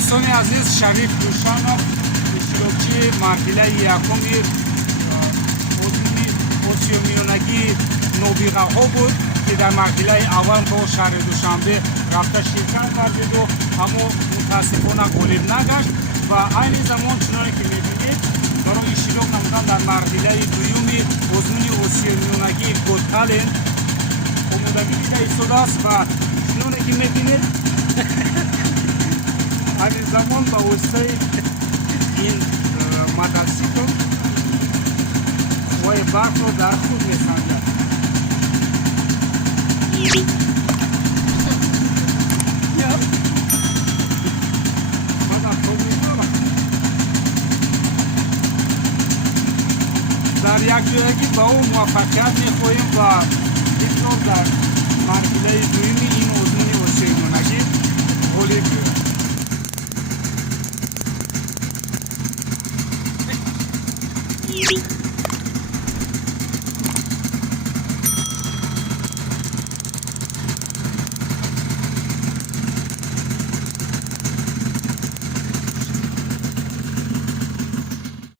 دوستان عزیز، شریف روشنов اشتراکچی مرحله یکمی عضوی اتومیونگی نوبیغه‌ها بود که در مرحله اول با شهر دوشنبه رفته شرکت کردید و اما متاسفانه غالب نگشت و این زمان چنانه که می‌بینید برای اشتراک نمودن در مرحله دومی عضوی اتومیونگی گوت تالنت آمادگی دیده ایستاده است و چنانه که می‌بینید همین زمان با واسطه این موتورسیکل وای برف رو در خود می‌سنجد. در یک جایگی با او موفقیت می‌خواهیم و دیگر در مرحله دومی این عضوی اتومیونگی غالب شد.